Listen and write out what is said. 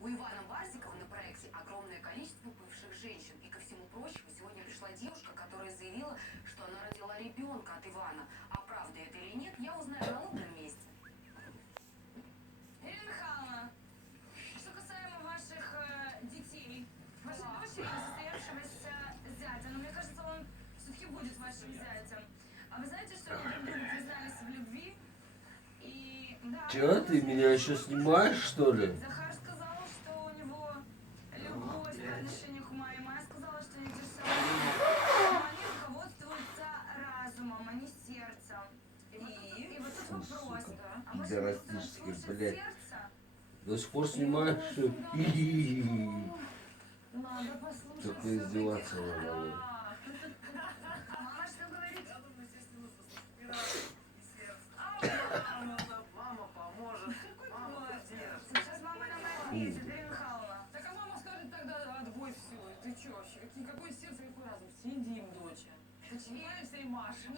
У Ивана Барсикова на проекте огромное количество бывших женщин. И ко всему прочему, сегодня пришла девушка, которая заявила, что она родила ребенка от Ивана. А правда это или нет, я узнаю на лобном месте. Ирина Михайловна, что касаемо ваших детей, вашей дочери, несостоявшегося зятя, но мне кажется, он все-таки будет вашим зятем. А вы знаете, что они друг другу признались в любви? И да, Чё, ты меня еще снимаешь, что ли? Захар сказал, что у него любовь по отношению к маме. Майя сказала, что они те же самые. Они руководствуются разумом, а не сердцем. И вот тут вопрос. Сука, А может, пидорастический, слушать блядь. сердце? До сих пор снимаешь, что ли? Надо послушать. Только издеваться надо. Мама что говорит? Мама поможет. Мама молодец. Сейчас мама на мной ответит, Ирина Михайловна. Так а мама скажет тогда отбой все. Ты че вообще? Какое сердце, какой разум? Сидим, доча. Сочиняемся и машем.